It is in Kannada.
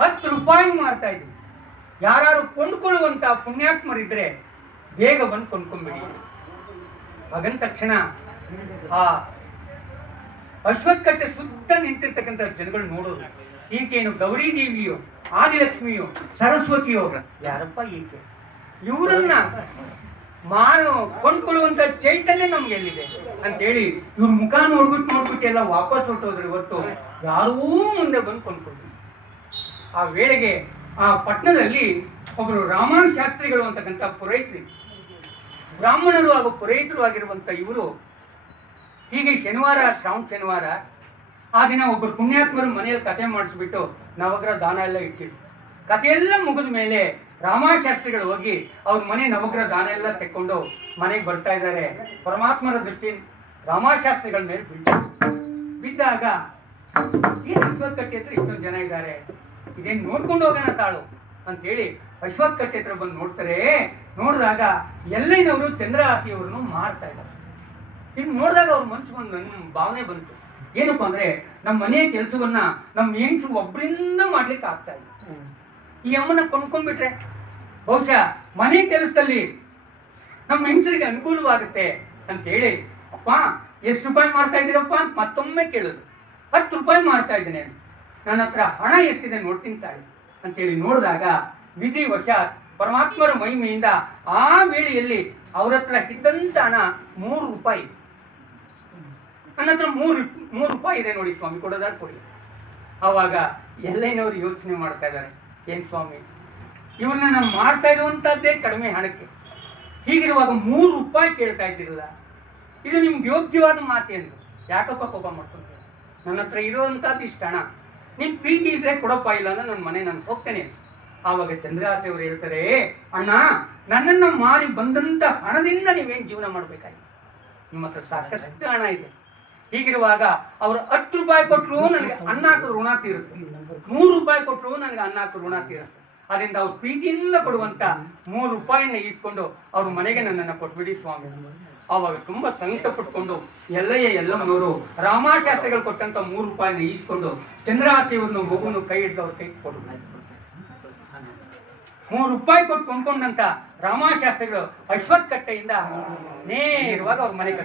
₹10 ಮಾಡ್ತಾ ಇದ್ವಿ. ಯಾರು ಕೊಂಡ್ಕೊಳ್ಳುವಂತ ಪುಣ್ಯಾತ್ಮರಿದ್ರೆ ಬೇಗ ಬಂದು ಕೊಂಡ್ಕೊಂಡ್ಬಿಡಿ. ಹಾಗಂದ ತಕ್ಷಣ ಆ ಅಶ್ವತ್ಥಕಟ್ಟೆ ಸುತ್ತ ನಿಂತಿರ್ತಕ್ಕಂಥ ಜನಗಳು ನೋಡೋದು, ಈಕೆನು ಗೌರಿ ದೇವಿಯೋ, ಆದಿಲಕ್ಷ್ಮಿಯೋ, ಸರಸ್ವತಿಯೋ, ಯಾರಪ್ಪ ಈಕೆ? ಇವರನ್ನ ಕೊಂಡ್ಕೊಳ್ಳುವಂತ ಚೈತನ್ಯ ನಮ್ಗೆ ಎಲ್ಲಿದೆ ಅಂತೇಳಿ ಇವ್ರ ಮುಖ ನೋಡ್ಬಿಟ್ಟು ಎಲ್ಲ ವಾಪಸ್ ಹೊರಟೋದ್ರೆ ಹೊರತು ಯಾರೂ ಮುಂದೆ ಬಂದು ಕೊಂಡ್ಕೊಳ್ತೀವಿ. ಆ ವೇಳೆಗೆ ಆ ಪಟ್ಟಣದಲ್ಲಿ ಒಬ್ಬರು ರಾಮಾಯಣ ಶಾಸ್ತ್ರಿಗಳು ಅಂತಕ್ಕಂಥ ಪುರೋಹಿತರು, ಬ್ರಾಹ್ಮಣರು ಹಾಗೂ ಪುರೋಹಿತರು ಆಗಿರುವಂತ ಇವರು ಹೀಗೆ ಶ್ರಾವಣ ಶನಿವಾರ ಆ ದಿನ ಒಬ್ಬರು ಪುಣ್ಯಾತ್ಮರು ಮನೆಯಲ್ಲಿ ಕಥೆ ಮಾಡಿಸ್ಬಿಟ್ಟು ನವಗ್ರಹ ದಾನ ಎಲ್ಲ ಇಟ್ಟಿದ್ರು. ಕಥೆಯೆಲ್ಲ ಮುಗಿದ ಮೇಲೆ ರಾಮಾಶಾಸ್ತ್ರಿಗಳು ಹೋಗಿ ಅವ್ರ ಮನೆ ನವಗ್ರಹ ದಾನ ಎಲ್ಲ ತೆಕ್ಕೊಂಡು ಮನೆಗೆ ಬರ್ತಾ ಇದ್ದಾರೆ. ಪರಮಾತ್ಮರ ದೃಷ್ಟಿ ರಾಮಾಶಾಸ್ತ್ರಿಗಳ ಮೇಲೆ ಬಿದ್ದಾಗ ಅಶ್ವತ್ಥಕಟ್ಟೆ ಹತ್ರ ಇಷ್ಟೊಂದು ಜನ ಇದ್ದಾರೆ, ಇದೇನು ನೋಡ್ಕೊಂಡು ಹೋಗೋಣ ತಾಳು ಅಂತೇಳಿ ಅಶ್ವತ್ಥಕಟ್ಟೆ ಹತ್ರ ಬಂದು ನೋಡ್ತಾರೆ. ನೋಡಿದಾಗ ಎಲ್ಲೈನವರು ಚಂದ್ರಹಾಸಿಯವ್ರನ್ನು ಮಾಡ್ತಾ ಇದ್ದಾರೆ. ಈಗ ನೋಡಿದಾಗ ಅವ್ರ ಮನಸ್ಸಿಗೊಂದು ನನ್ನ ಭಾವನೆ ಬಂತು, ಏನಪ್ಪಾ ಅಂದ್ರೆ ನಮ್ಮ ಮನೆಯ ಕೆಲಸವನ್ನ ನಮ್ಮ ಹೆಂಗಸು ಒಬ್ಬರಿಂದ ಮಾಡ್ಲಿಕ್ಕೆ ಆಗ್ತಾ ಇಲ್ಲ. ಈ ಅಮ್ಮನ ಕೊಂಡ್ಕೊಂಡ್ಬಿಟ್ರೆ ಬಹುಶಃ ಮನೆ ಕೆಲಸದಲ್ಲಿ ನಮ್ಮ ಹೆಂಗಸರಿಗೆ ಅನುಕೂಲವಾಗುತ್ತೆ ಅಂತೇಳಿ, ಅಪ್ಪ ಎಷ್ಟು ರೂಪಾಯಿ ಮಾಡ್ತಾ ಇದ್ದೀರಪ್ಪ ಅಂತ ಮತ್ತೊಮ್ಮೆ ಕೇಳಿದ್ರು. ₹10 ಮಾಡ್ತಾ ಇದ್ದೇನೆ, ನನ್ನ ಹತ್ರ ಹಣ ಎಷ್ಟಿದೆ ನೋಡ್ತೀನಿ ತಾಳಿ ಅಂತೇಳಿ ನೋಡಿದಾಗ ವಿಧಿವಶಾತ್ ಪರಮಾತ್ಮರ ಮಹಿಮೆಯಿಂದ ಆ ವೇಳೆಯಲ್ಲಿ ಅವ್ರ ಹತ್ರ ಇದ್ದಂತ ಹಣ ₹3. ನನ್ನ ಹತ್ರ ₹3 ಇದೆ ನೋಡಿ ಸ್ವಾಮಿ, ಕೊಡೋದಾದ್ರೆ ಕೊಡಿ. ಆವಾಗ ಎಲ್ಲೈನವರು ಯೋಚನೆ ಮಾಡ್ತಾ ಇದ್ದಾರೆ, ಏನ್ ಸ್ವಾಮಿ ಇವ್ರನ್ನ ನಾವು ಮಾಡ್ತಾ ಇರುವಂತದ್ದೇ ಕಡಿಮೆ ಹಣಕ್ಕೆ, ಹೀಗಿರುವಾಗ ₹3 ಕೇಳ್ತಾ ಇದ್ದಿರಲ್ಲ, ಇದು ನಿಮ್ಗೆ ಯೋಗ್ಯವಾದ ಮಾತೇನು? ಯಾಕಪ್ಪ ಕೋಪ ಮಾಡ್ಕೊಂಡ್ರೆ? ನನ್ನ ಹತ್ರ ಇರುವಂತದ್ದು ಇಷ್ಟ ಹಣ, ನಿನ್ ಪ್ರೀತಿ ಇದ್ರೆ ಕೊಡಪ್ಪ, ಇಲ್ಲ ಅಂದ್ರೆ ನನ್ನ ಮನೆ ನಾನು ಹೋಗ್ತೇನೆ. ಆವಾಗ ಚಂದ್ರಹಾಸಿ ಅವರು ಹೇಳ್ತಾರೆ, ಅಣ್ಣ ನನ್ನನ್ನು ಮಾರಿ ಬಂದಂತ ಹಣದಿಂದ ನೀವೇನ್ ಜೀವನ ಮಾಡ್ಬೇಕಾಗಿ, ನಿಮ್ಮ ಹತ್ರ ಸಾಕಷ್ಟು ಹಣ ಇದೆ. ಹೀಗಿರುವಾಗ ಅವರು ₹10 ಕೊಟ್ಟರು ನನಗೆ ಅನ್ನ ಹಾಕೋ ಋಣ ತೀರುತ್ತೆ, ₹3 ಕೊಟ್ಟರು ನನಗೆ ಅನ್ನ ಹಾಕೋ ಋಣ ತೀರುತ್ತೆ. ಅದರಿಂದ ಅವ್ರು ಪ್ರೀತಿಯಿಂದ ಕೊಡುವಂತ ₹3 ಈಸ್ಕೊಂಡು ಅವ್ರ ಮನೆಗೆ ನನ್ನನ್ನು ಕೊಟ್ಬಿಡಿ ಸ್ವಾಮಿ. ಆವಾಗ ತುಂಬಾ ಸಂಕಟ ಪಟ್ಕೊಂಡು ಎಲ್ಲಮ್ಮನವರು ರಾಮಾಶಾಸ್ತ್ರಿಗಳು ಕೊಟ್ಟಂತ ₹3 ಈಸ್ಕೊಂಡು ಚಂದ್ರಹಾಸಿಯವ್ರನ್ನು ಮಗುವನ್ನು ಕೈ ಹಿಡಿದು ಅವ್ರ ಕೈ ಕೊಡು. ₹3 ಕೊಟ್ಟು ಕೊಂಡ್ಕೊಂಡಂತ ರಾಮಾಶಾಸ್ತ್ರಿಗಳು ಅಶ್ವತ್ಥಕಟ್ಟೆಯಿಂದ ನೇರವಾಗಿ ಅವ್ರ ಮನೆಗೆ